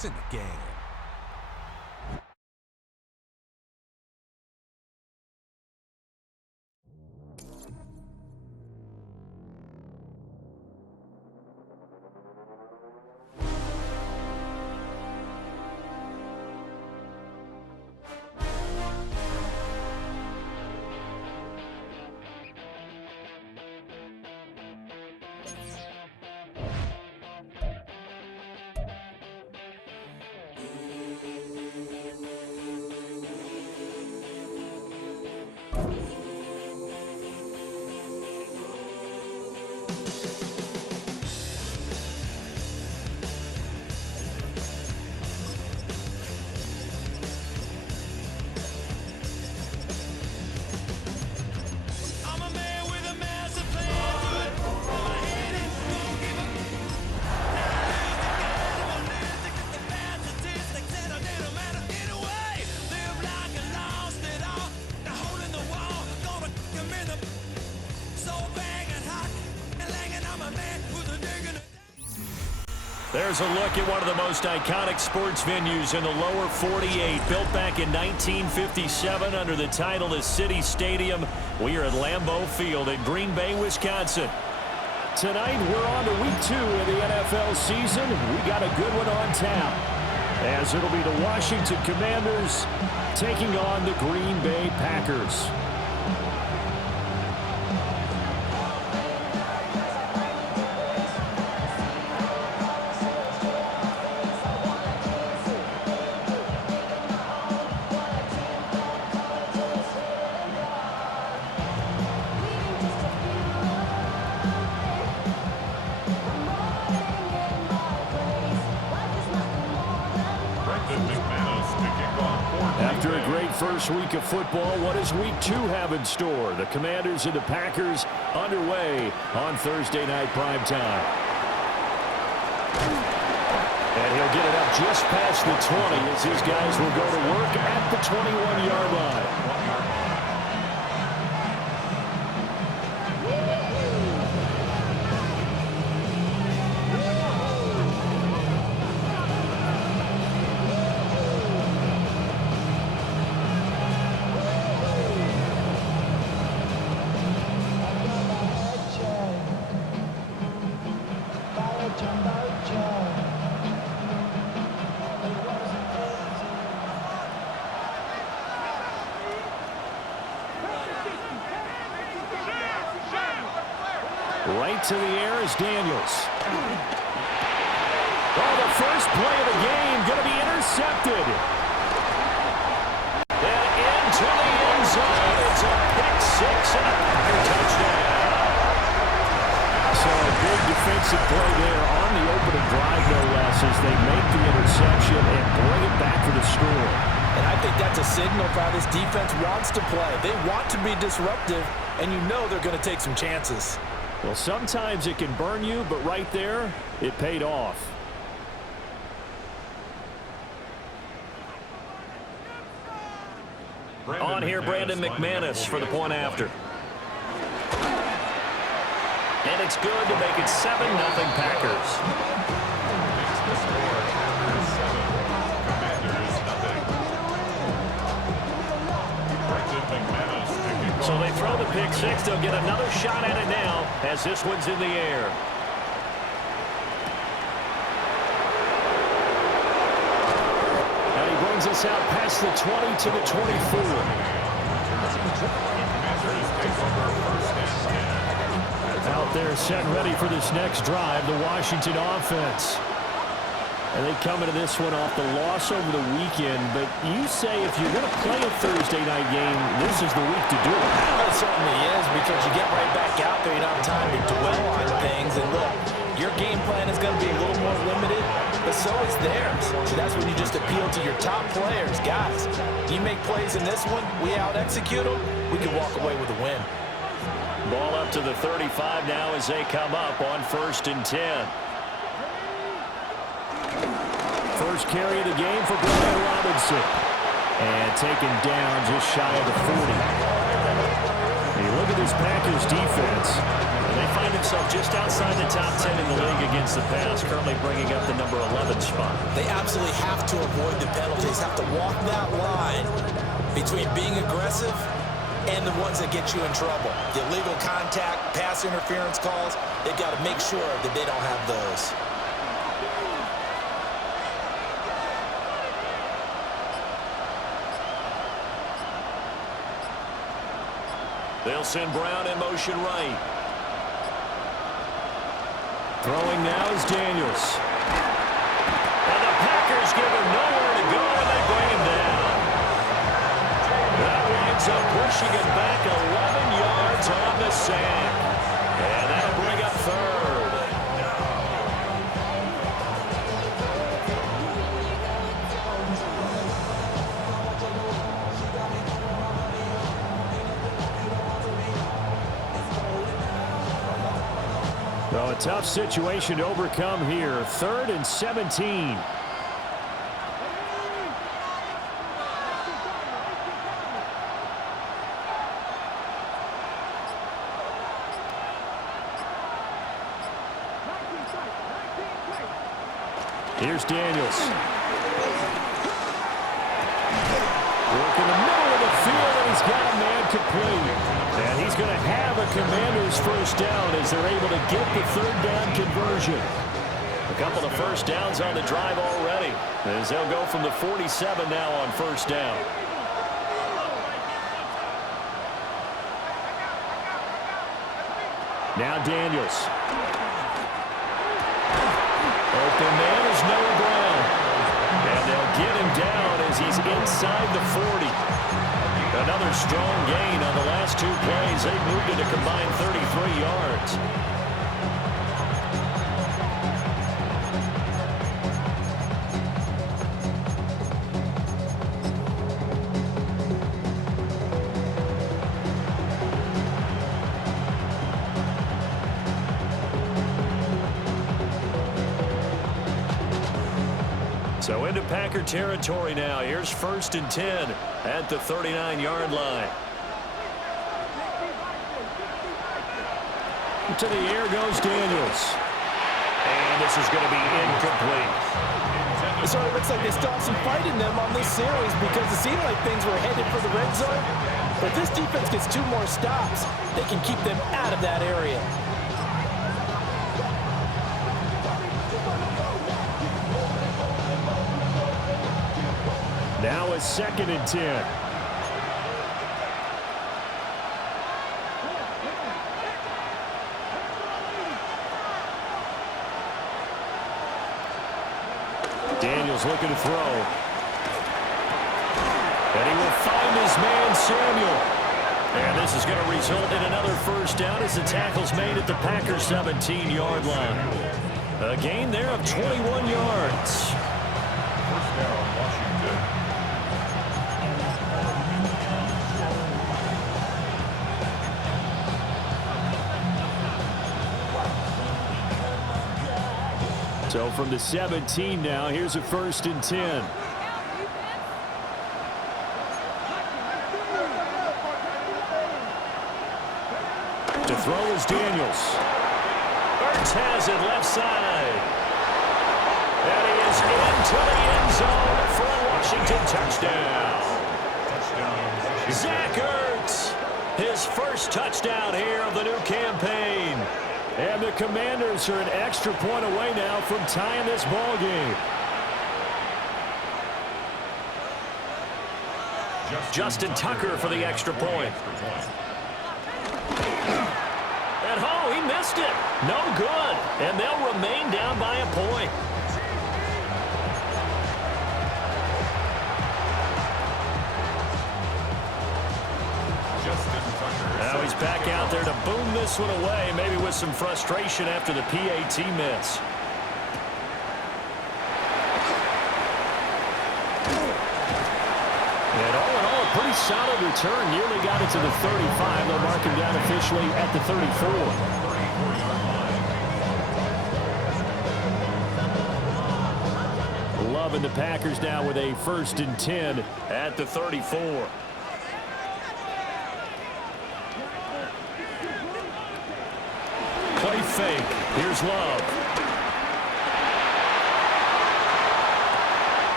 It's in the game. There's a look at one of the most iconic sports venues in the lower 48. Built back in 1957 under the title of City Stadium. We are at Lambeau Field in Green Bay, Wisconsin. Tonight, we're on to week 2 of the NFL season. We got a good one on tap, as it'll be the Washington Commanders taking on the Green Bay Packers. After a great first week of football, what does week 2 have in store? The Commanders and the Packers underway on Thursday night primetime. And he'll get it up just past the 20 as his guys will go to work at the 21-yard line. Right to the air is Daniels. Oh, the first play of the game going to be intercepted. And into the end zone. It's a pick six and a Packer touchdown. So a big defensive play there on the opening drive, no less, as they make the interception and bring it back for the score. And I think that's a signal for how this defense wants to play. They want to be disruptive, and you know they're going to take some chances. Well, sometimes it can burn you, but right there, it paid off. On here, Brandon McManus for the point after. And it's good to make it 7-0 Packers. So they throw the pick six. They'll get another shot at it now as this one's in the air. And he brings us out past the 20 to the 24. Out there set and ready for this next drive, the Washington offense. And they come into this one off the loss over the weekend. But you say if you're going to play a Thursday night game, this is the week to do it. Well, it certainly is, because you get right back out there. You don't have time to dwell on things. And look, your game plan is going to be a little more limited, but so is theirs. So that's when you just appeal to your top players. Guys, you make plays in this one, we out-execute them, we can walk away with a win. Ball up to the 35 now as they come up on 1st and 10. First carry of the game for Brian Robinson. And taken down just shy of the 40. And you look at this Packers defense, and they find themselves just outside the top 10 in the league against the pass, currently bringing up the number 11 spot. They absolutely have to avoid the penalties, have to walk that line between being aggressive and the ones that get you in trouble. The illegal contact, pass interference calls, they've got to make sure that they don't have those. They'll send Brown in motion right. Throwing now is Daniels. And the Packers give him nowhere to go, and they bring him down. That winds up pushing it back 11 yards on the sack. And that'll bring up third. So a tough situation to overcome here. 3rd and 17. Here's Daniels. Work in the middle of the field, and he's got a man complete. And he's going to have a Commanders first down as they're able to get the 3rd down conversion. A couple of first downs on the drive already, as they'll go from the 47 now on first down. Now Daniels. Open man is Noah Brown. And they'll get him down as he's inside the 40. Another strong gain on the last 2 plays. They've moved it a combined 33 yards. So into Packer territory now. Here's 1st and 10 at the 39-yard line. To the air goes Daniels. And this is going to be incomplete. It sort of looks like they still have some fight in them on this series because it seemed like things were headed for the red zone. But this defense gets 2 more stops. They can keep them out of that area. Now a 2nd and 10. Daniels looking to throw. And he will find his man, Samuel. And this is going to result in another first down as the tackle's made at the Packers' 17-yard line. A gain there of 21 yards. First down, Washington. So from the 17 now, here's a 1st and 10. To throw is Daniels. Ertz has it left side. And he is into the end zone for a Washington touchdown. Zach Ertz, his first touchdown here of the new campaign. And the Commanders are an extra point away now from tying this ball game. Justin Tucker for the extra point. And oh, he missed it. No good. And they'll remain down by a point. Now he's back out there to boom this one away, maybe with some frustration after the PAT miss. And all in all, a pretty solid return. Nearly got it to the 35. They'll mark him down officially at the 34. Loving the Packers now with a 1st and 10 at the 34. Play fake. Here's Love.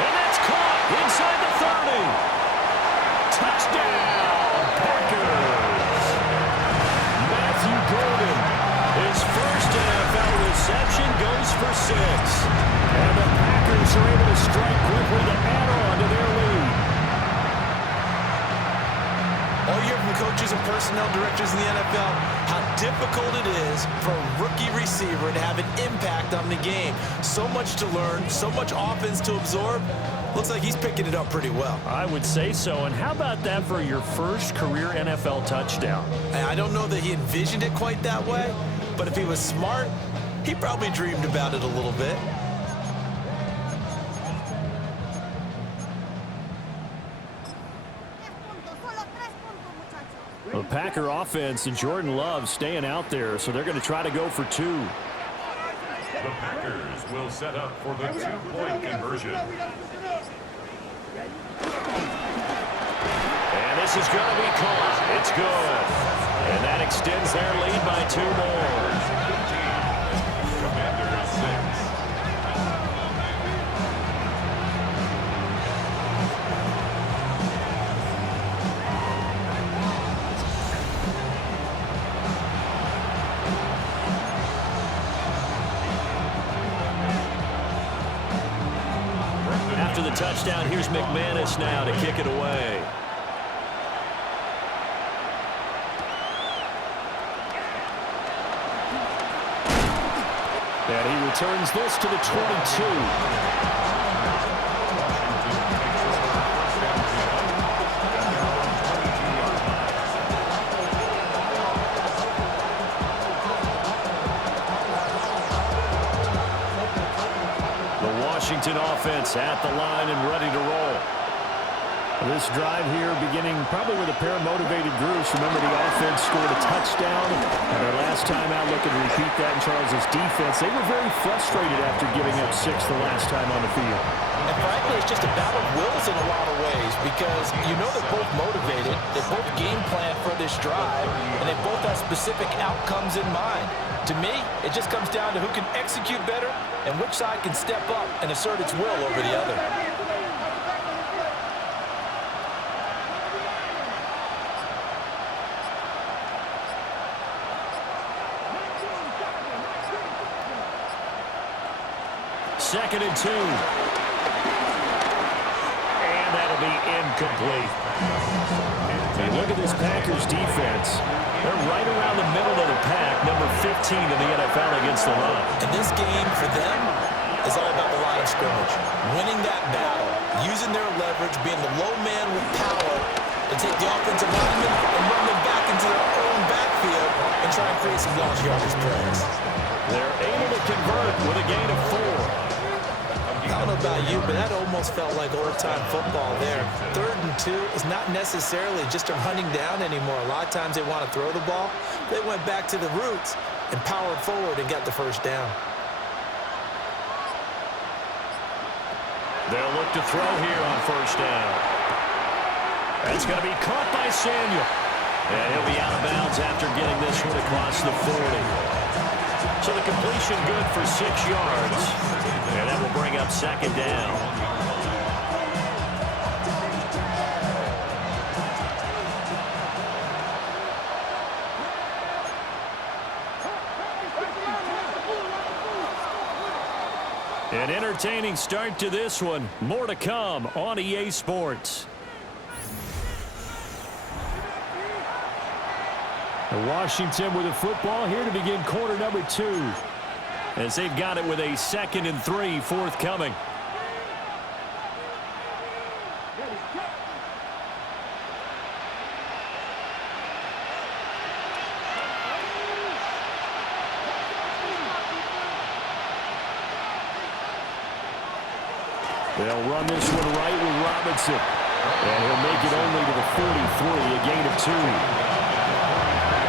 And that's caught inside the 30. Touchdown, Packers. Matthew Golden, his first NFL reception, goes for 6. And the Packers are able to strike quickly to add on to their lead. All year from coaches and personnel directors in the NFL, how difficult it is for a rookie receiver to have an impact on the game. So much to learn, so much offense to absorb. Looks like he's picking it up pretty well. I would say so. And how about that for your first career NFL touchdown? I don't know that he envisioned it quite that way, but if he was smart, he probably dreamed about it a little bit. The Packer offense and Jordan Love staying out there, so they're going to try to go for 2. The Packers will set up for the 2-point conversion. And this is going to be caught. It's good. And that extends their lead by 2 more. Commanders 6. After the touchdown, here's McManus now to kick it away. And he returns this to the 22. Washington offense at the line and ready to roll. This drive here beginning probably with a pair of motivated groups. Remember, the offense scored a touchdown, and their last time out looking to repeat that in Charles' defense. They were very frustrated after giving up 6 the last time on the field. And frankly, it's just a battle of wills in a lot of ways because you know they're both motivated, they both game plan for this drive, and they both have specific outcomes in mind. To me, it just comes down to who can execute better and which side can step up and assert its will over the other. Second and 2. And that'll be incomplete. And look at this Packers defense. They're right around the middle of the pack, number 15 in the NFL against the run. And this game for them is all about the line of scrimmage. Winning that battle, using their leverage, being the low man with power to take the offensive linemen and run them back into their own backfield and try and create some large yardage plays. They're able to convert with a gain of 4. I don't know about you, but that almost felt like old-time football there. 3rd and 2 is not necessarily just a hunting down anymore. A lot of times they want to throw the ball. They went back to the roots and powered forward and got the first down. They'll look to throw here on first down. That's going to be caught by Samuel. And he'll be out of bounds after getting this one across the 40. So the completion good for 6 yards. And that will bring up second down. An entertaining start to this one. More to come on EA Sports. Washington with the football here to begin quarter number 2. As they've got it with a 2nd and 3 forthcoming. They'll run this one right with Robinson. And he'll make it only to the 43, a gain of 2.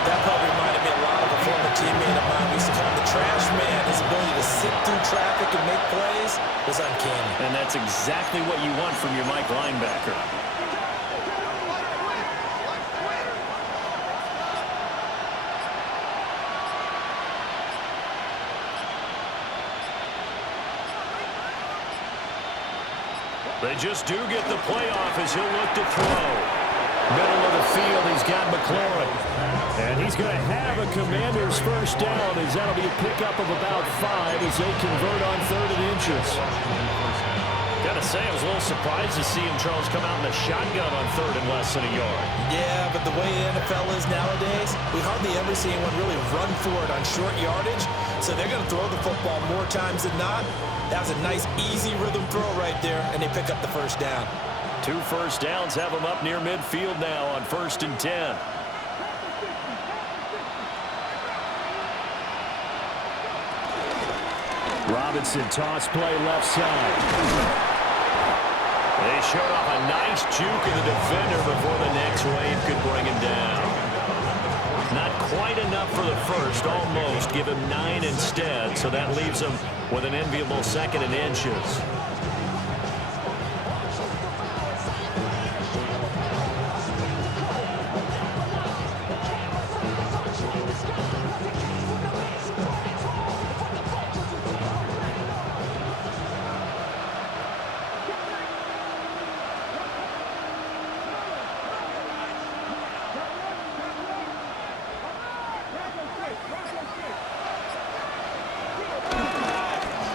That probably reminded me a lot of a former teammate of mine. We used to call him the trash man. His ability to sit through traffic and make plays was uncanny. And that's exactly what you want from your Mike linebacker. They just do get the playoff as he'll look to throw. Middle of the field, he's got McLaurin. And he's going to have a Commanders first down as that'll be a pickup of about 5 as they convert on 3rd and inches. Got to say, I was a little surprised to see him, Charles, come out in the shotgun on 3rd and less than a yard. Yeah, but the way the NFL is nowadays, we hardly ever see anyone really run for it on short yardage. So they're going to throw the football more times than not. That was a nice, easy rhythm throw right there, and they pick up the first down. 2 first downs have them up near midfield now on 1st and 10. Robinson toss play left side. They showed off a nice juke of the defender before the next wave could bring him down. Not quite enough for the first, almost. Give him 9 instead, so that leaves him with an enviable 2nd and inches.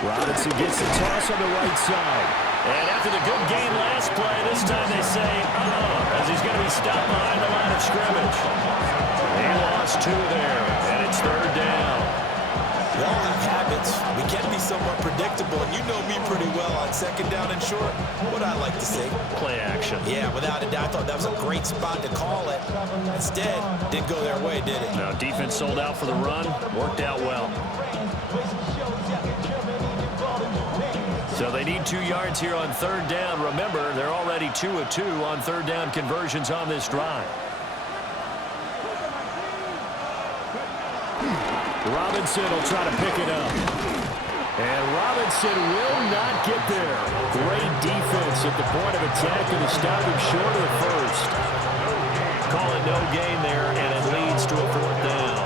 Robinson gets the toss on the right side. And after the good game last play, this time they say, as he's going to be stopped behind the line of scrimmage. He lost 2 there, and it's 3rd down. We all have habits. We can be somewhat predictable, and you know me pretty well on 2nd down and short. What I like to say? Play action. Yeah, without a doubt. I thought that was a great spot to call it. Instead, didn't go their way, did it? No, defense sold out for the run. Worked out well. So they need 2 yards here on 3rd down. Remember, they're already 2 of 2 on 3rd down conversions on this drive. Robinson will try to pick it up. And Robinson will not get there. Great defense at the point of attack and to stop him short of the first. Call it no gain there, and it leads to a 4th down.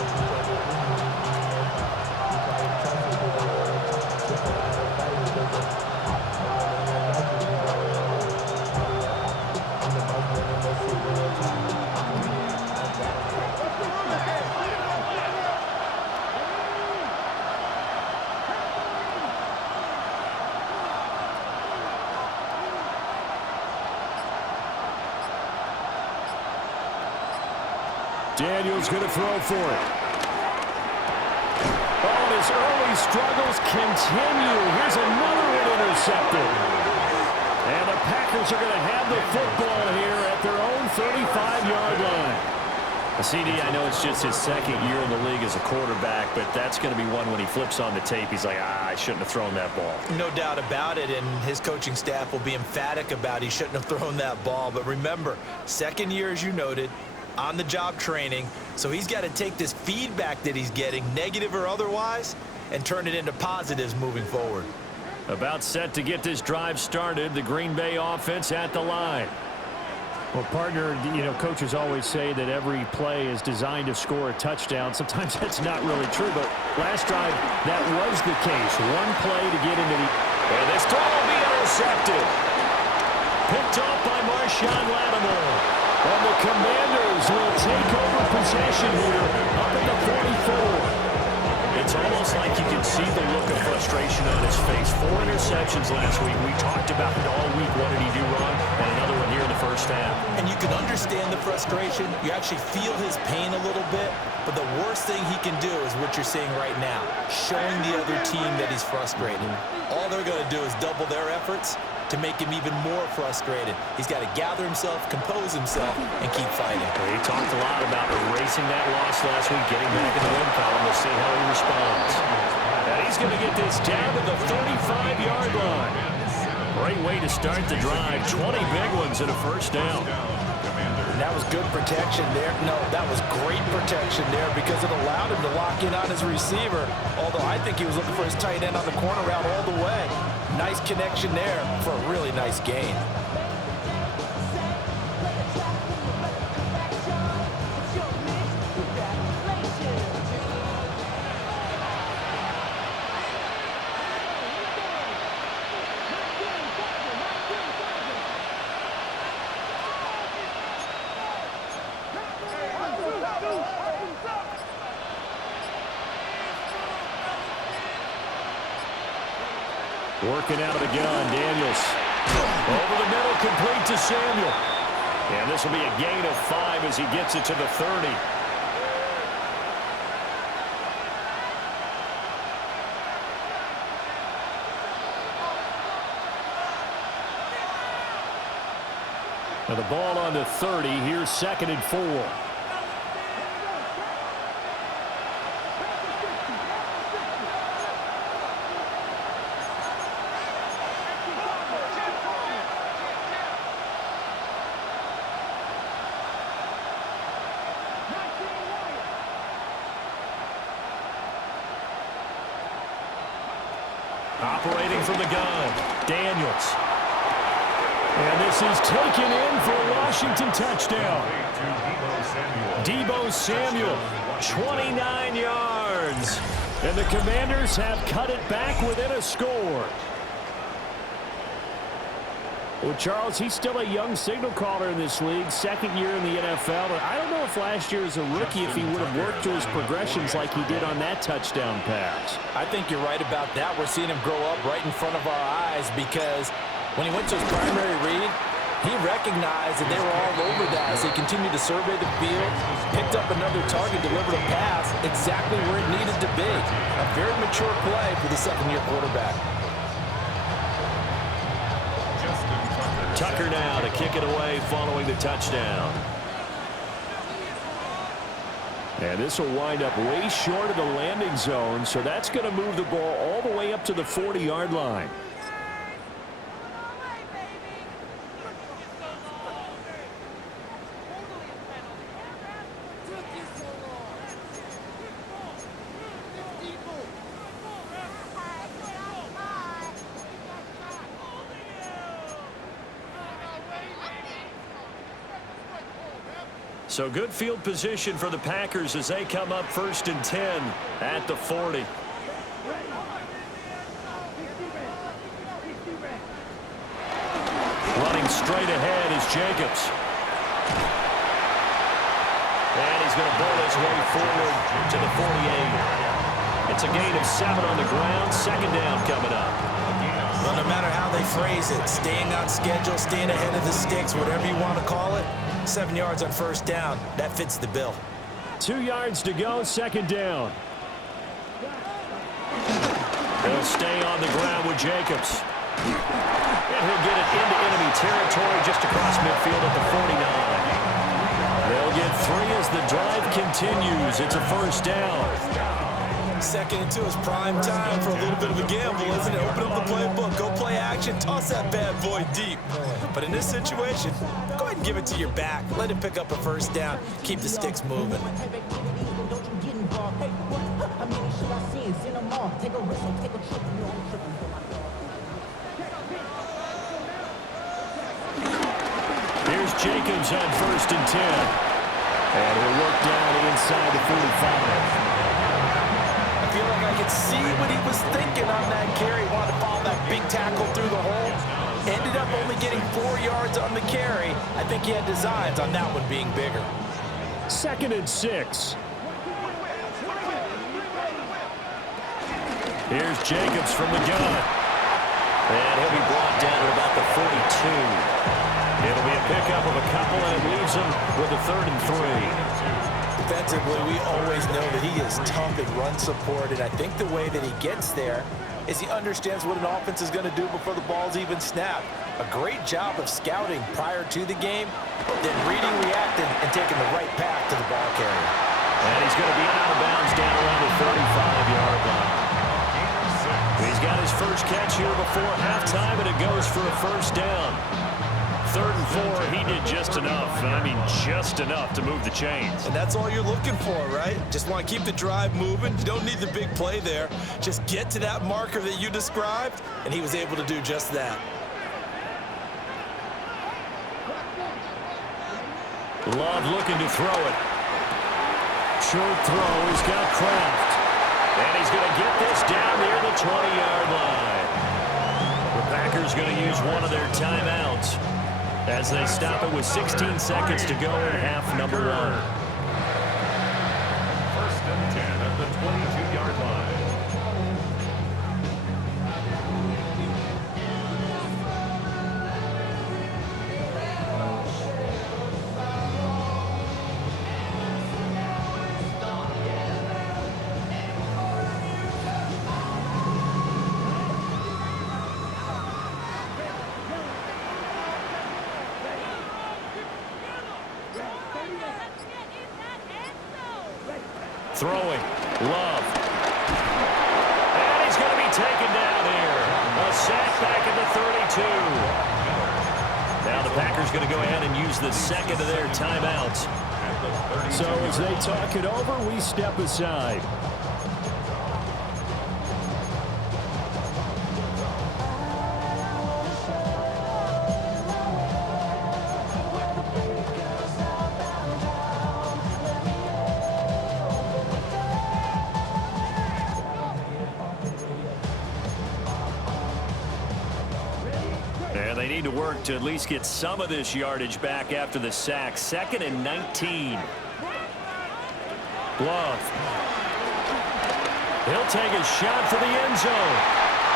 Daniels going to throw for it. Oh, and his early struggles continue. Here's another one intercepted. And the Packers are going to have the football here at their own 35-yard line. CD, I know it's just his 2nd year in the league as a quarterback, but that's going to be one when he flips on the tape. He's like, I shouldn't have thrown that ball. No doubt about it, and his coaching staff will be emphatic about he shouldn't have thrown that ball. But remember, 2nd year, as you noted, on-the-job training, so he's got to take this feedback that he's getting, negative or otherwise, and turn it into positives moving forward. About set to get this drive started, the Green Bay offense at the line. Well, partner, coaches always say that every play is designed to score a touchdown. Sometimes that's not really true, but last drive, that was the case. One play to get into the... And this throw will be intercepted. Picked off by Marshawn Lattimore. And the Commanders will take over possession here up at the 44. It's almost like you can see the look of frustration on his face. 4 interceptions last week. We talked about it all week. What did he do wrong? And another one here in the first half. And you can understand the frustration. You actually feel his pain a little bit. But the worst thing he can do is what you're seeing right now, showing the other team that he's frustrated. All they're going to do is double their efforts to make him even more frustrated. He's got to gather himself, compose himself, and keep fighting. He talked a lot about erasing that loss last week, getting back in the win column. We'll see how he responds. And he's going to get this down to the 35-yard line. Great way to start the drive. 20 big ones and a first down. And that was good protection there. No, that was great protection there because it allowed him to lock in on his receiver. Although I think he was looking for his tight end on the corner route all the way. Nice connection there for a really nice gain. Working out of the gun, Daniels. Over the middle, complete to Samuel. And this will be a gain of 5 as he gets it to the 30. Now the ball on the 30. Here's 2nd and 4. Operating from the gun, Daniels. And this is taken in for a Washington touchdown. Deebo Samuel, 29 yards. And the Commanders have cut it back within a score. Well, Charles, he's still a young signal caller in this league, 2nd year in the NFL. But I don't know if last year as a rookie, if he would have worked through his progressions like he did on that touchdown pass. I think you're right about that. We're seeing him grow up right in front of our eyes because when he went to his primary read, he recognized that they were all over that as he continued to survey the field, picked up another target, delivered a pass exactly where it needed to be. A very mature play for the 2nd-year quarterback. Tucker now to kick it away following the touchdown. And this will wind up way short of the landing zone, so that's going to move the ball all the way up to the 40-yard line. So good field position for the Packers as they come up 1st and 10 at the 40. Running straight ahead is Jacobs. And he's going to bowl his way forward to the 48. It's a gain of 7 on the ground. 2nd down coming up. Well, no matter how they phrase it, staying on schedule, staying ahead of the sticks, whatever you want to call it, 7 yards on 1st down. That fits the bill. 2 yards to go, 2nd down. They'll stay on the ground with Jacobs. And he'll get it into enemy territory just across midfield at the 49. They'll get 3 as the drive continues. It's a 1st down. 2nd and 2 is prime time for a little bit of a gamble, isn't it? Open up the playbook, go play action, toss that bad boy deep. But in this situation, go ahead and give it to your back. Let him pick up a 1st down. Keep the sticks moving. Here's Jacobs on 1st and 10. And he'll work down inside the 45. I feel like I could see what he was thinking on that carry. Wanted to follow that big tackle through the hole. Ended up only getting 4 yards on the carry. I think he had designs on that one being bigger. 2nd and 6. Here's Jacobs from the gun. And he'll be brought down at about the 42. It'll be a pickup of a couple, and it leaves him with a 3rd and 3. Defensively, we always know that he is tough in run support, and I think the way that he gets there is he understands what an offense is going to do before the ball's even snapped. A great job of scouting prior to the game, then reading, reacting, and taking the right path to the ball carrier. And he's going to be out of bounds down around the 35-yard line. He's got his first catch here before halftime, and it goes for a 1st down. 3rd and 4, he did just enough. I mean, just enough to move the chains. And that's all you're looking for, right? Just want to keep the drive moving. You don't need the big play there. Just get to that marker that you described, and he was able to do just that. Love looking to throw it. Short throw. He's got Kraft. And he's going to get this down near the 20-yard line. The Packers going to use one of their timeouts as they stop it with 16 seconds to go in half number 1. 1st and 10 at the 22-yard line. Throwing. Love. And he's going to be taken down here. A sack back at the 32. Now the Packers going to go ahead and use the second of their timeouts. So as they talk it over, we step aside. And they need to work to at least get some of this yardage back after the sack. 2nd and 19. Love. He'll take a shot for the end zone.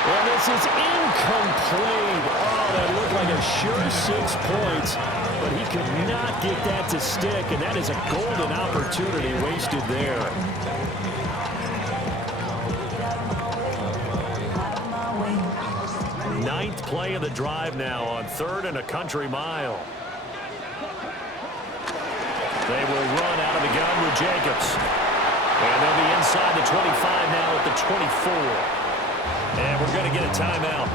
Well, this is incomplete. Oh, that looked like a sure 6 points, but he could not get that to stick, and that is a golden opportunity wasted there. Ninth play of the drive now on 3rd and a country mile. They will run out of the gun with Jacobs. And they'll be inside the 25 now at the 24. And we're going to get a timeout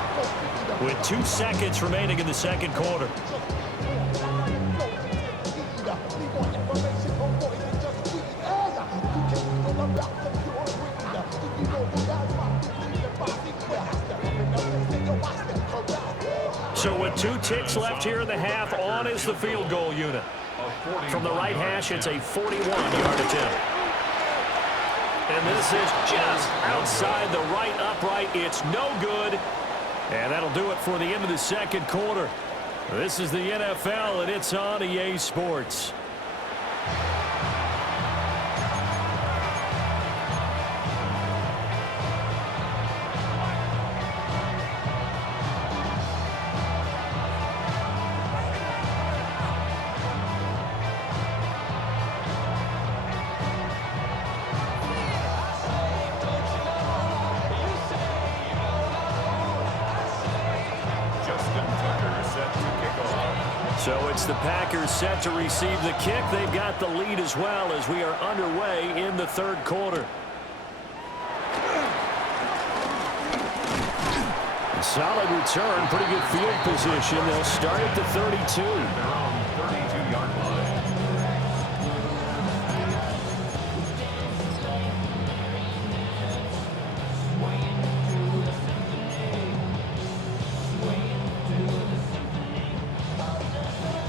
with 2 seconds remaining in the second quarter. So with 2 ticks left here in the half, on is the field goal unit. From the right hash, it's a 41-yard attempt. And this is just outside the right upright. It's no good. And that'll do it for the end of the second quarter. This is the NFL, and it's on EA Sports. So it's the Packers set to receive the kick. They've got the lead as well as we are underway in the third quarter. Solid return, pretty good field position. They'll start at the 32. Their own 32-yard line.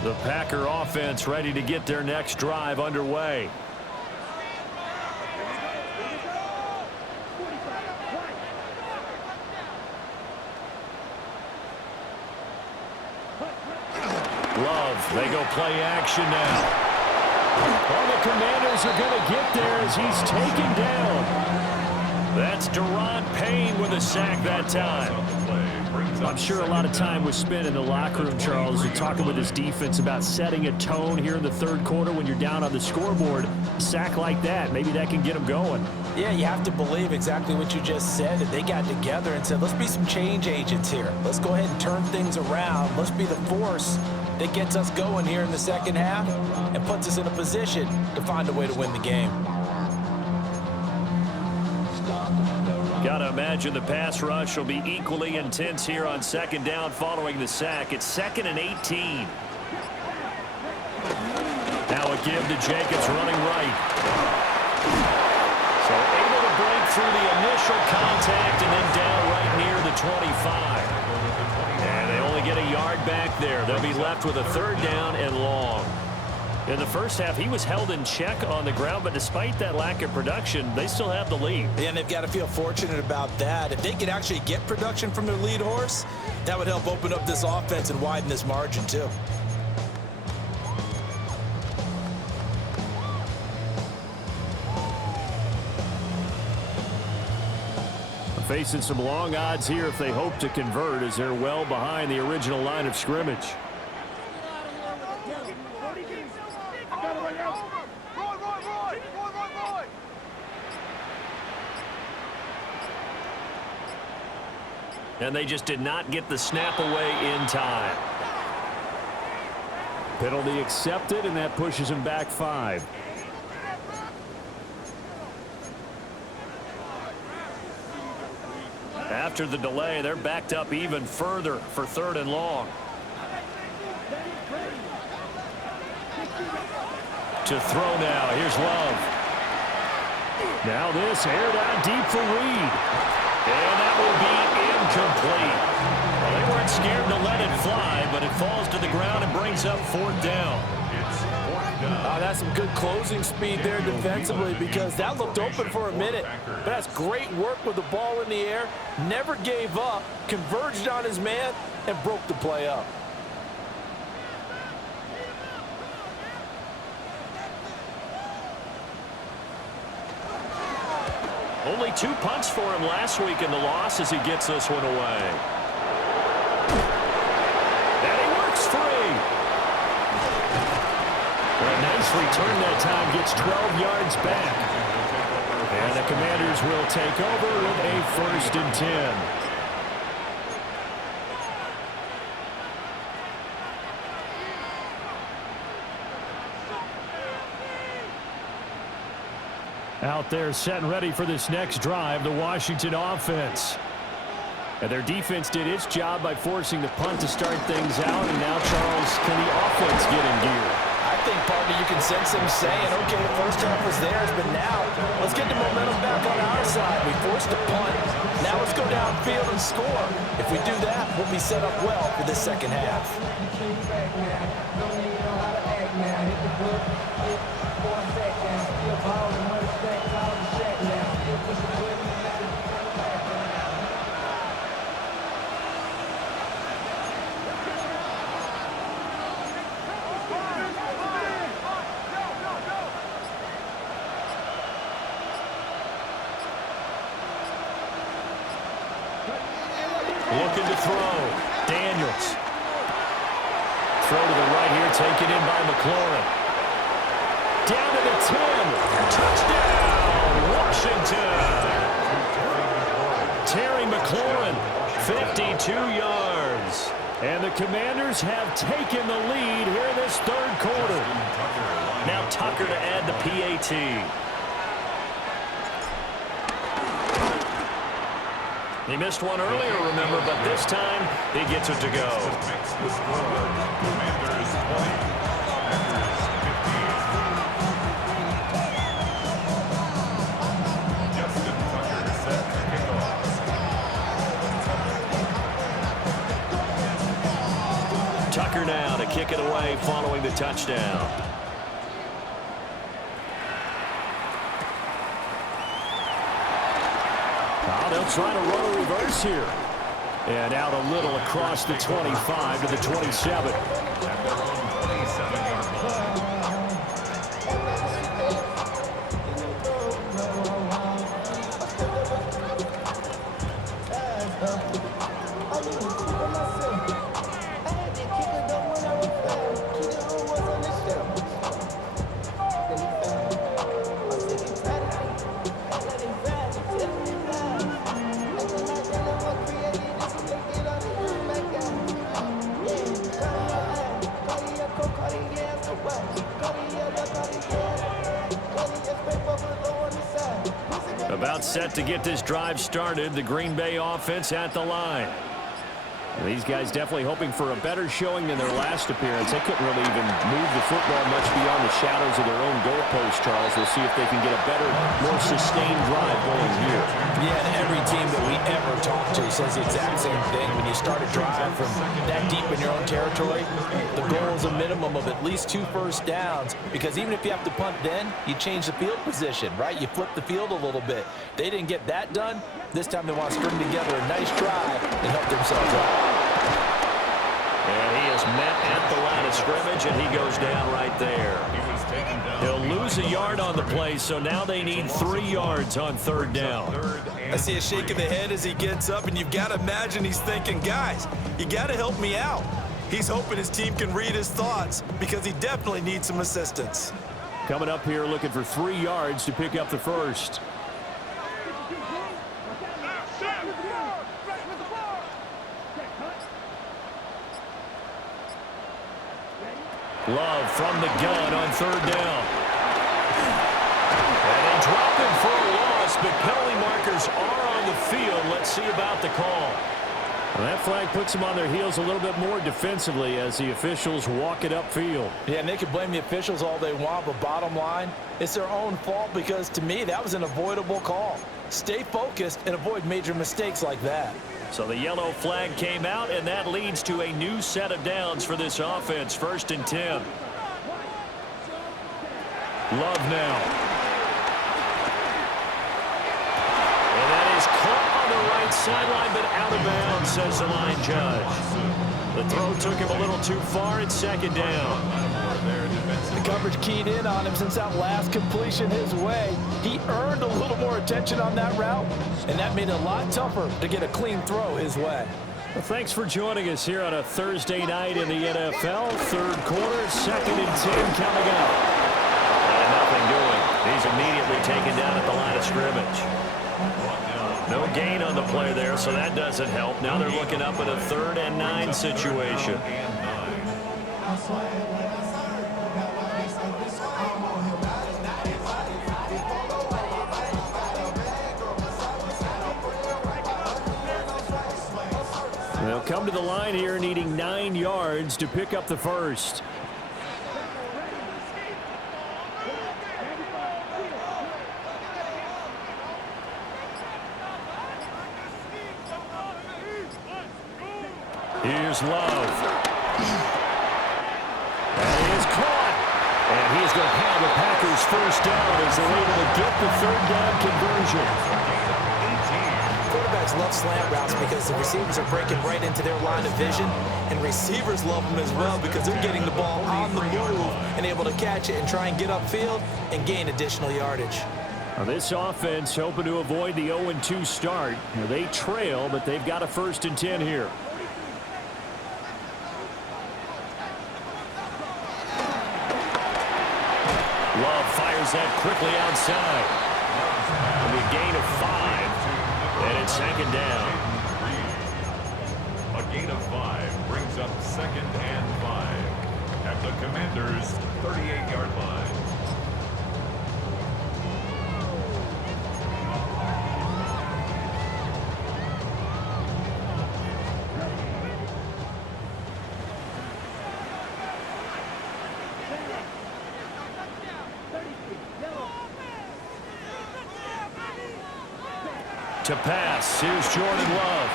The Packer offense ready to get their next drive underway. Love, they go play action now. Well, the Commanders are going to get there as he's taken down. That's Deron Payne with a sack that time. I'm sure a lot of time was spent in the locker room, Charles, and talking with his defense about setting a tone here in the third quarter when you're down on the scoreboard. A sack like that, maybe that can get them going. Yeah, you have to believe exactly what you just said, that they got together and said, let's be some change agents here. Let's go ahead and turn things around. Let's be the force that gets us going here in the second half and puts us in a position to find a way to win the game. Got to imagine the pass rush will be equally intense here on second down following the sack. It's 2nd and 18. Now a give to Jacobs running right. So able to break through the initial contact and then down right near the 25. And they only get a yard back there. They'll be left with a 3rd down and long. In the first half, he was held in check on the ground, but despite that lack of production, they still have the lead. Yeah, and they've got to feel fortunate about that. If they could actually get production from their lead horse, that would help open up this offense and widen this margin too. Facing some long odds here if they hope to convert, as they're well behind the original line of scrimmage. And they just did not get the snap away in time. Penalty accepted, and that pushes him back 5. After the delay, they're backed up even further for 3rd and long. To throw now. Here's Love. Now this aired out deep for Reed. And that will be incomplete. Well, they weren't scared to let it fly, but it falls to the ground and brings up 4th down. That's some good closing speed there defensively, because that looked open for a minute. But that's great work with the ball in the air. Never gave up, converged on his man, and broke the play up. Only 2 punts for him last week in the loss as he gets this one away. And he works free. A nice return that time, gets 12 yards back. And the Commanders will take over with a 1st and 10. Out there set and ready for this next drive, the Washington offense. And their defense did its job by forcing the punt to start things out. And now, Charles, can the offense get in gear? I think, partner, you can sense him saying, okay, the first half was theirs, but now let's get the momentum back on our side. We forced a punt. Now let's go downfield and score. If we do that, we'll be set up well for the second half. Looking to throw. Daniels. Throw to the right here, taken in by McLaurin. Down to the 10. Touchdown, Washington. Terry McLaurin, 52 yards. And the Commanders have taken the lead here in this 3rd quarter. Now Tucker to add the PAT. He missed one earlier, remember, but this time he gets it to go. Commanders 20, Packers 15. Justin Tucker set to kick off. Tucker now to kick it away following the touchdown. They'll try to run a reverse here. And out a little across the 25 to the 27. At their own 27-yard line. About set to get this drive started, the Green Bay offense at the line. These guys definitely hoping for a better showing than their last appearance. They couldn't really even move the football much beyond the shadows of their own goalpost, Charles. We'll see if they can get a better, more sustained drive going here. Yeah, and every team that we ever talk to says the exact same thing. When you start a drive from that deep in your own territory, the goal is a minimum of at least 2 first downs, because even if you have to punt then, you change the field position, right? You flip the field a little bit. They didn't get that done. This time they want to string together a nice drive and help themselves out. And he is met at the line of scrimmage, and he goes down right there. He'll lose a yard on the play, so now they need 3 yards on 3rd down. I see a shake of the head as he gets up, and you've got to imagine he's thinking, guys, you got to help me out. He's hoping his team can read his thoughts, because he definitely needs some assistance. Coming up here looking for 3 yards to pick up the first. Love from the gun on 3rd down. And they drop him for a loss, but penalty markers are on the field. Let's Let's see about the call. Well, that flag puts them on their heels a little bit more defensively as the officials walk it upfield. Yeah, and they can blame the officials all they want, but bottom line, it's their own fault because, to me, that was an avoidable call. Stay focused and avoid major mistakes like that. So the yellow flag came out, and that leads to a new set of downs for this offense. 1st and 10. Love now. And that is caught on the right sideline, but out of bounds, says the line judge. The throw took him a little too far. It's 2nd down. The coverage keyed in on him since that last completion his way. He earned a little more attention on that route, and that made it a lot tougher to get a clean throw his way. Well, thanks for joining us here on a Thursday night in the NFL. 3rd quarter, 2nd and 10 coming up. And nothing doing. He's immediately taken down at the line of scrimmage. No gain on the play there, so that doesn't help. Now they're looking up at a 3rd and 9 situation. They'll come to the line here needing 9 yards to pick up the first. Here's Love. That is caught. And he's going to have the Packers first down as they're able to get the 3rd down conversion. Quarterbacks love slant routes because the receivers are breaking right into their line of vision, and receivers love them as well because they're getting the ball on the move and able to catch it and try and get upfield and gain additional yardage. Now this offense hoping to avoid the 0-2 start. Now they trail, but they've got a 1st and 10 here. Love fires that quickly outside. A gain of 5. And it's 2nd down. A gain of 5 brings up 2nd and 5 at the Commanders' 38-yard line. To pass, here's Jordan Love.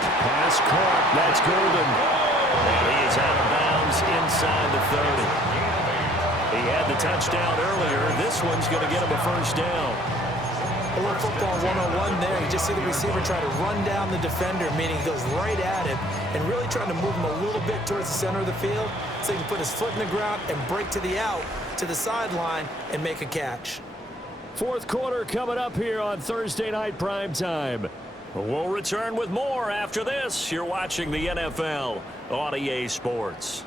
Pass caught, that's Golden. And he is out of bounds inside the 30. He had the touchdown earlier. This one's going to get him a 1st down. A little football 101 there. You just see the receiver try to run down the defender, meaning he goes right at him and really trying to move him a little bit towards the center of the field so he can put his foot in the ground and break to the out, to the sideline, and make a catch. 4th quarter coming up here on Thursday Night Prime Time. We'll return with more after this. You're watching the NFL on EA Sports.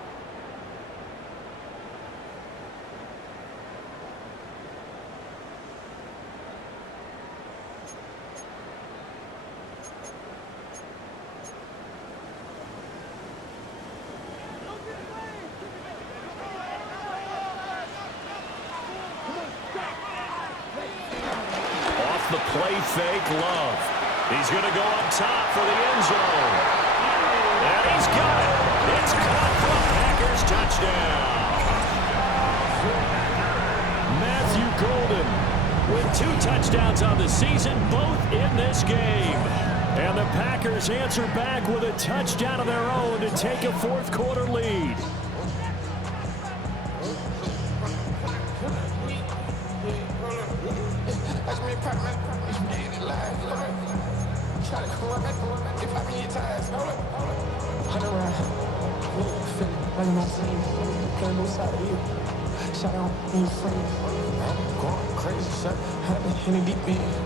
The play fake, Love. He's going to go up top for the end zone. And he's got it. It's caught for a Packers touchdown. Matthew Golden with 2 touchdowns on the season, both in this game. And the Packers answer back with a touchdown of their own to take a 4th quarter lead.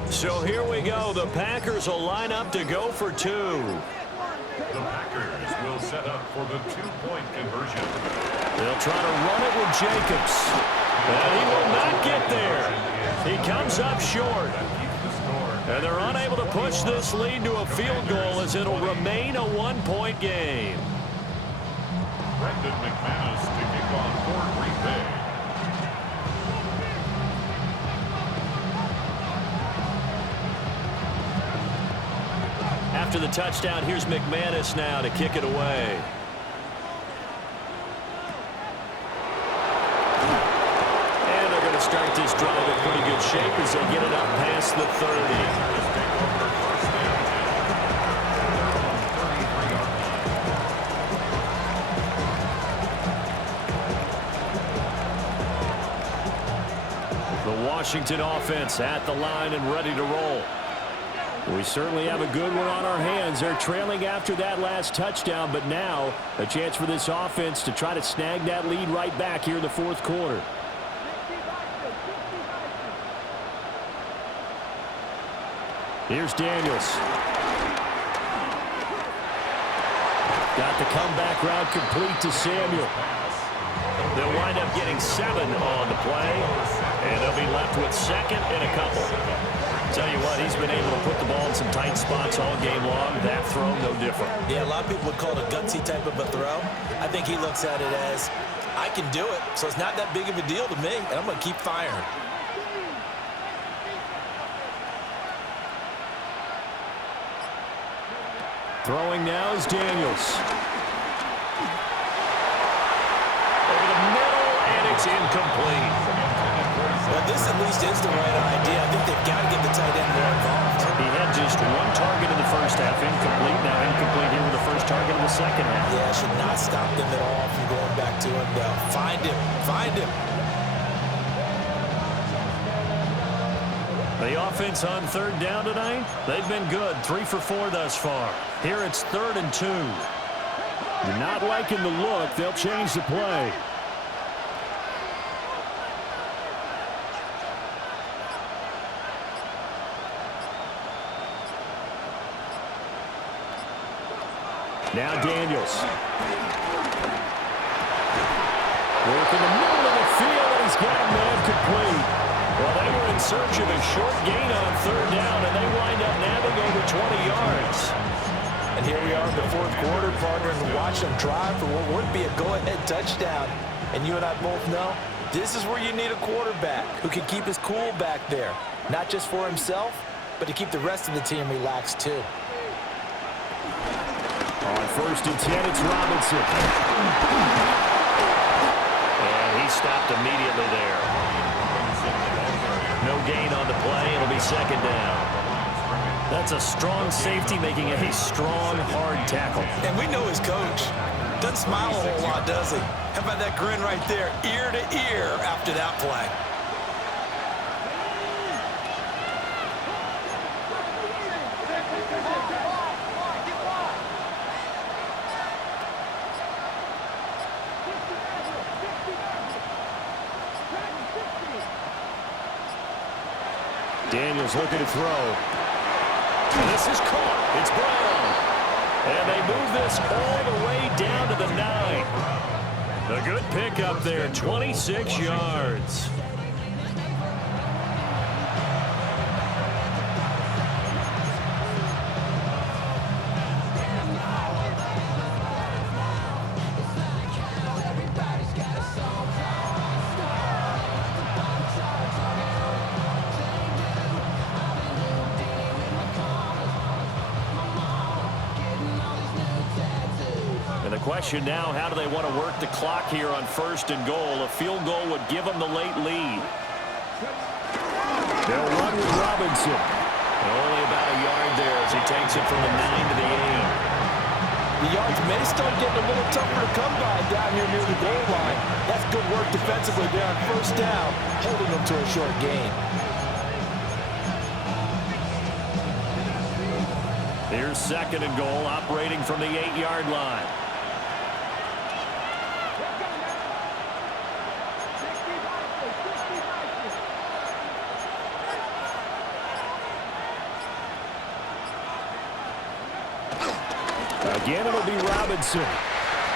So here we go. The Packers will line up to go for 2. The Packers will set up for the 2-point conversion. They'll try to run it with Jacobs. And he will not get there. He comes up short. And they're unable to push this lead to a field goal as it'll remain a 1-point game. Brendan McManus to kick off for Green Bay. after the touchdown. Here's McManus now to kick it away. And they're going to start this drive in pretty good shape as they get it up past the 30. Washington offense at the line and ready to roll. We certainly have a good one on our hands. They're trailing after that last touchdown, but now a chance for this offense to try to snag that lead right back here in the fourth quarter. Here's Daniels. Got the comeback route complete to Samuel. They'll wind up getting 7 on the play, and they'll be left with second and a couple. Tell you what, he's been able to put the ball in some tight spots all game long. That throw, no different. Yeah, a lot of people would call it a gutsy type of a throw. I think he looks at it as, I can do it, so it's not that big of a deal to me, and I'm going to keep firing. Throwing now is Daniels. It's incomplete. Well, this at least is the right idea. I think they've got to get the tight end more involved. He had just 1 target in the first half, incomplete. Now incomplete here with the first target in the second half. Yeah, should not stop them at all from going back to him, though. Find him. Find him. The offense on third down tonight, they've been good. 3 for 4 thus far. Here it's 3rd and 2. Not liking the look. They'll change the play. Now Daniels. Work in the middle of the field, and he's got a man complete. Well, they were in search of a short gain on third down, and they wind up nabbing over 20 yards. And here we are in the fourth quarter, partner, and watch them drive for what would be a go-ahead touchdown. And you and I both know this is where you need a quarterback who can keep his cool back there. Not just for himself, but to keep the rest of the team relaxed, too. On 1st and 10, it's Robinson. And he stopped immediately there. No gain on the play. It'll be 2nd down. That's a strong safety making a strong, hard tackle. And we know his coach. Doesn't smile a whole lot, does he? How about that grin right there, ear to ear after that play? Daniels looking to throw. And this is caught. It's Brown. And they move this all the way down to the 9. A good pickup there, 26 yards. Question now, how do they want to work the clock here on 1st and goal? A field goal would give them the late lead. They'll run with Robinson. Only about a yard there as he takes it from the 9 to the 8. The yards may start getting a little tougher to come by down here near the goal line. That's good work defensively there on 1st down, holding them to a short gain. Here's 2nd and goal, operating from the 8-yard line. Again, it'll be Robinson.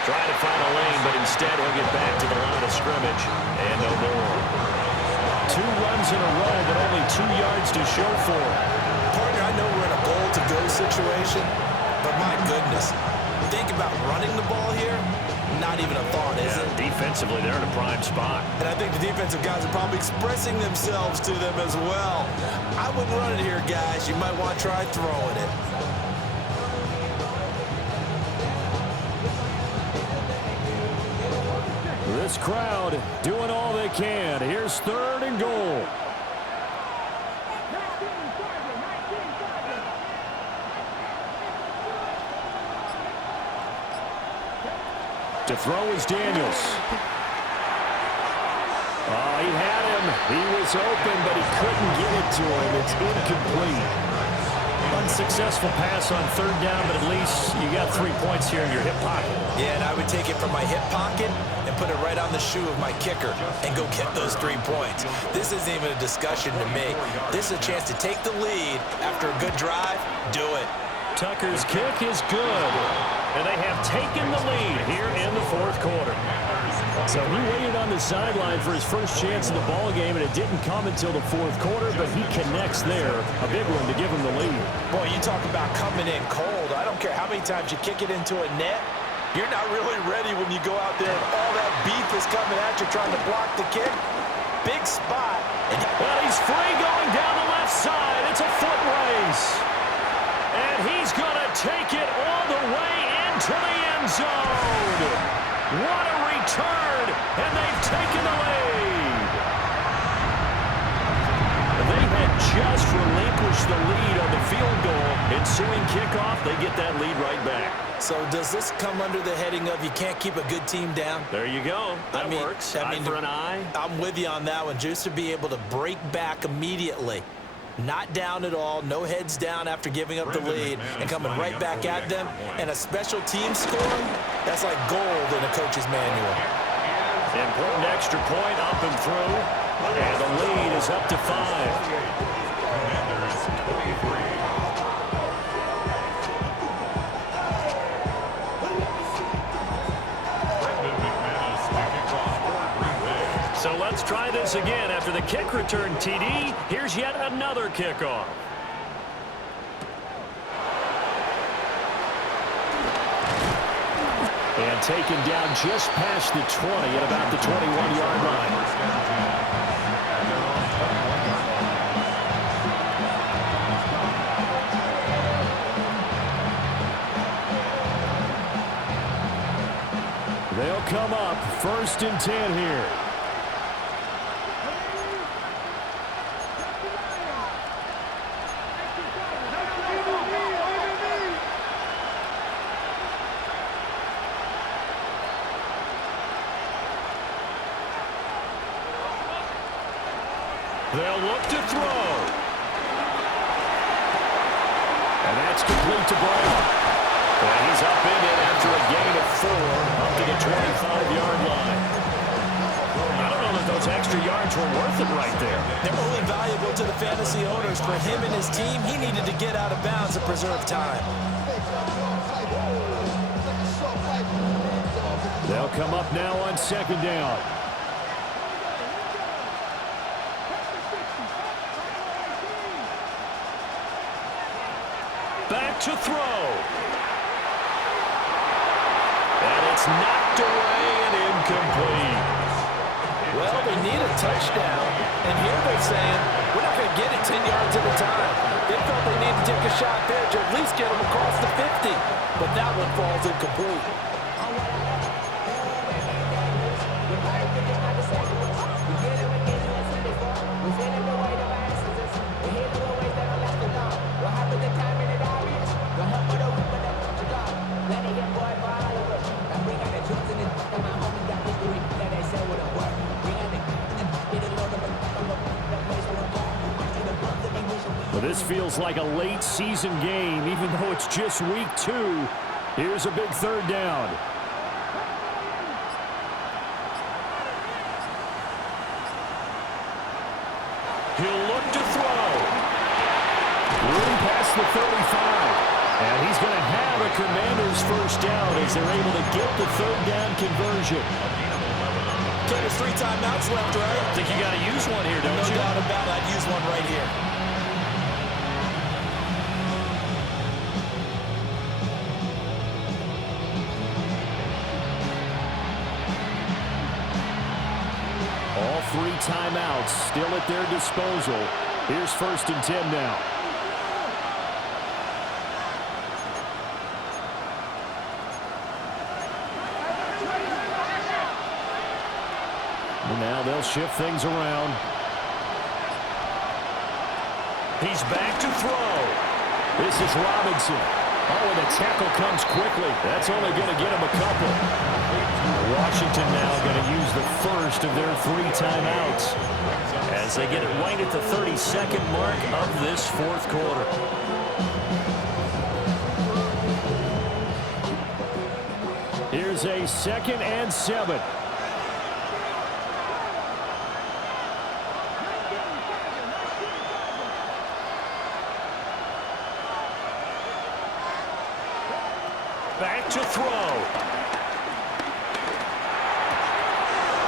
Trying to find a lane, but instead he'll get back to the line of scrimmage. And no more. 2 runs in a row, but only 2 yards to show for it. Partner, I know we're in a goal-to-go situation, but my goodness, think about running the ball here. Not even a thought, is it? Defensively, they're in a prime spot. And I think the defensive guys are probably expressing themselves to them as well. I wouldn't run it here, guys. You might want to try throwing it. this crowd doing all they can. Here's 3rd and goal. To throw is Daniels. Oh, he had him. He was open, but he couldn't get it to him. It's incomplete. Unsuccessful pass on 3rd down, but at least you got 3 points here in your hip pocket. Yeah, and I would take it from my hip pocket and put it right on the shoe of my kicker and go get those 3 points. This isn't even a discussion to me. This is a chance to take the lead after a good drive. Do it. Tucker's kick is good, and they have taken the lead here in the 4th quarter. So he waited on the sideline for his first chance in the ball game, and it didn't come until the 4th quarter, but he connects there. A big one to give him the lead. Boy, you talk about coming in cold. I don't care how many times you kick it into a net. You're not really ready when you go out there and all that beef is coming at you trying to block the kick. Big spot. Well, he's free going down the left side. It's a foot race. And he's going to take it all the way into the end zone. What a return, and they've taken the lead. They had just relinquished the lead on the field goal. Ensuing kickoff, they get that lead right back. So does this come under the heading of you can't keep a good team down? There you go. That works. Eye for an eye. I'm with you on that one. Just to be able to break back immediately. Not down at all, no heads down after giving up the lead and coming right back at them. And a special team score, that's like gold in a coach's manual. Important extra point up and through. And the lead is up to 5. So let's try this again. After the kick return TD, here's yet another kickoff. And taken down just past the 20 at about the 21-yard line. They'll come up 1st and 10 here. They'll look to throw. And that's complete to Brown. And he's up in it after a gain of 4 up to the 25-yard line. I don't know that those extra yards were worth it right there. They're only valuable to the fantasy owners. For him and his team, he needed to get out of bounds to preserve time. They'll come up now on 2nd down. Back to throw. And it's knocked away and incomplete. Well, they need a touchdown. And here they're saying, we're not going to get it 10 yards at a time. They felt they needed to take a shot there to at least get them across the 50. But that one falls incomplete. Well, this feels like a late season game, even though it's just week 2. Here's a big 3rd down. He'll look to throw. Room past the 35. And he's going to have a Commanders first down as they're able to get the 3rd down conversion. Okay, there's 3 timeouts left, right? I think you got to use one here, don't you? No doubt about it. I'd use one right here. All 3 timeouts still at their disposal. Here's 1st and 10 now. And now they'll shift things around. He's back to throw. This is Robinson. Oh, and the tackle comes quickly. That's only going to get him a couple. Washington now going to use the first of their 3 timeouts as they get it right at the 32nd mark of this fourth quarter. Here's a 2nd and 7. Back to throw.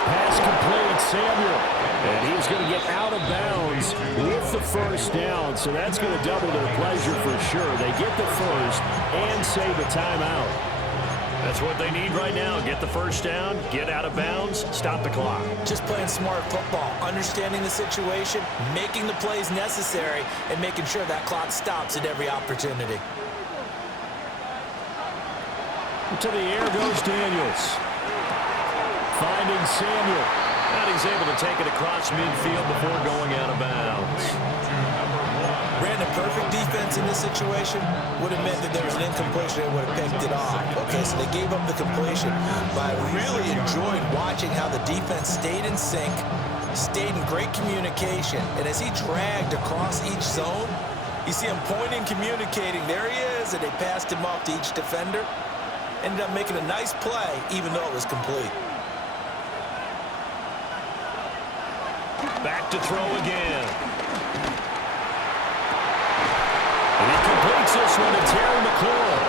Pass complete, Samuel. And he's going to get out of bounds with the first down. So that's going to double their pleasure for sure. They get the first and save a timeout. That's what they need right now. Get the first down, get out of bounds, stop the clock. Just playing smart football, understanding the situation, making the plays necessary, and making sure that clock stops at every opportunity. To the air goes Daniels. Finding Samuel. And he's able to take it across midfield before going out of bounds. Ran a perfect defense in this situation. Would have meant that there was an incompletion and would have picked it off. Okay, so they gave up the completion. But I really enjoyed watching how the defense stayed in sync, stayed in great communication. And as he dragged across each zone, you see him pointing, communicating. There he is, and they passed him off to each defender. Ended up making a nice play, even though it was complete. Back to throw again. And he completes this one to Terry McLaurin.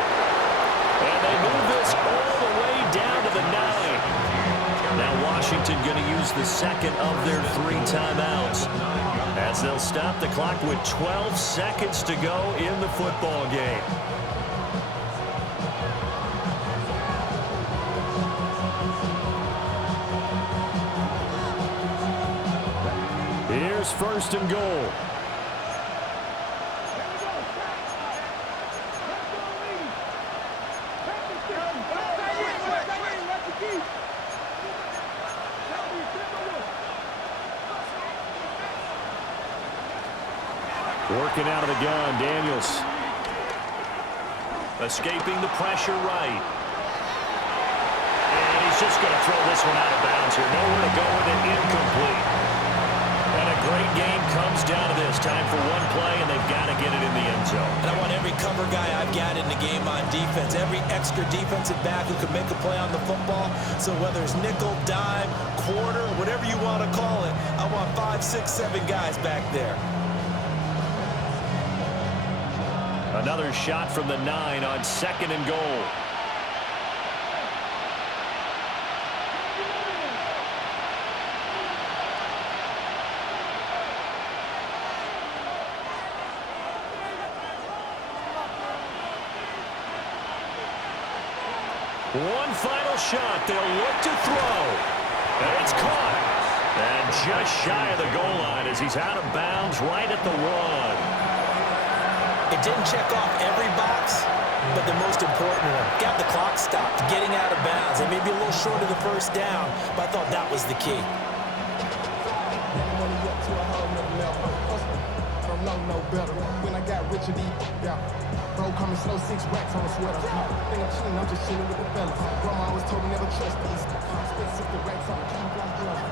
And they move this all the way down to the 9. Now Washington going to use the 2nd of their 3 timeouts as they'll stop the clock with 12 seconds to go in the football game. Here's 1st and goal. Working out of the gun, Daniels. Escaping the pressure right. And he's just going to throw this one out of bounds here. Nowhere to go with it, incomplete. And a great game comes down to this. Time for one play, and they've got to get it in the end zone. And I want every cover guy I've got in the game on defense, every extra defensive back who can make a play on the football. So whether it's nickel, dime, quarter, whatever you want to call it, I want 5, 6, 7 guys back there. Another shot from the 9 on 2nd and goal. One final shot. They'll look to throw. And it's caught. And just shy of the goal line as he's out of bounds right at the 1. It didn't check off every box, but the most important one. Got the clock stopped, getting out of bounds. They may be a little short of the first down, but I thought that was the key. When I got Richard E. Bro, coming slow, 6 racks on a sweater. Think I'm chilling, I'm just chilling with the fellas. Grandma always told me never trust these. Spent 60 racks on the camouflage glove.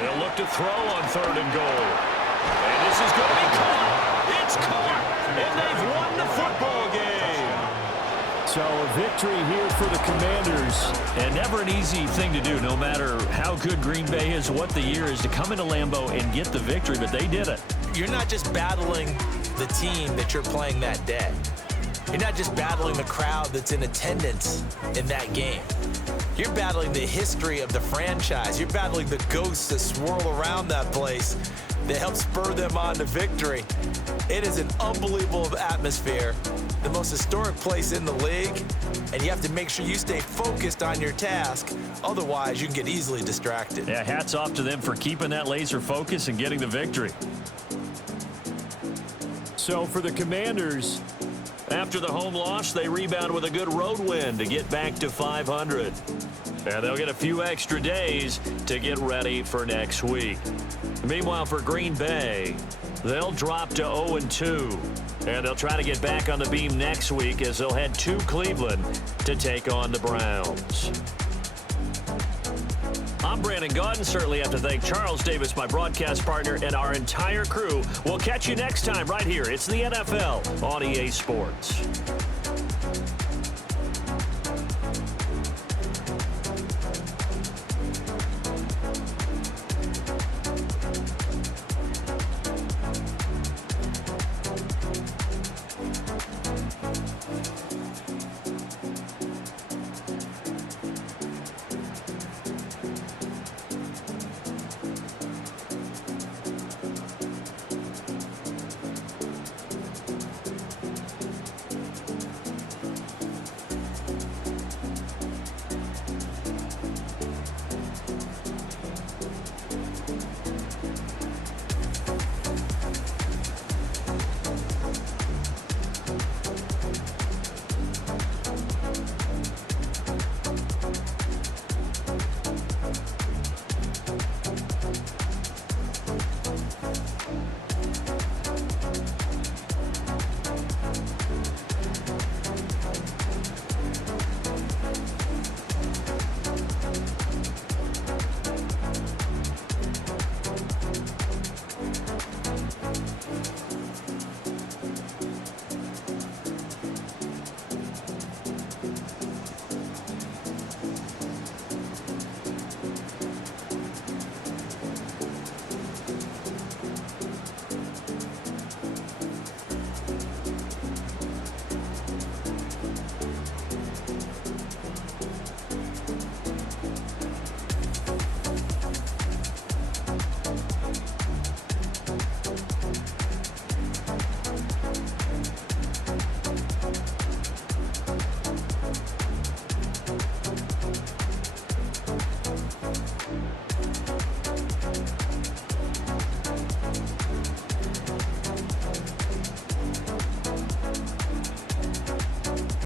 They'll look to throw on 3rd and goal. And this is going to be caught. It's caught. And they've won the football game. So a victory here for the Commanders. And never an easy thing to do, no matter how good Green Bay is, what the year is, to come into Lambeau and get the victory, but they did it. You're not just battling the team that you're playing that day. You're not just battling the crowd that's in attendance in that game. You're battling the history of the franchise. You're battling the ghosts that swirl around that place that help spur them on to victory. It is an unbelievable atmosphere, the most historic place in the league, and you have to make sure you stay focused on your task. Otherwise, you can get easily distracted. Yeah, hats off to them for keeping that laser focus and getting the victory. So for the Commanders, After the home loss, they rebound with a good road win to get back to 500. And they'll get a few extra days to get ready for next week. Meanwhile, for Green Bay, they'll drop to 0-2. And they'll try to get back on the beam next week as they'll head to Cleveland to take on the Browns. I'm Brandon Gaudin. Certainly have to thank Charles Davis, my broadcast partner, and our entire crew. We'll catch you next time right here. It's the NFL on EA Sports.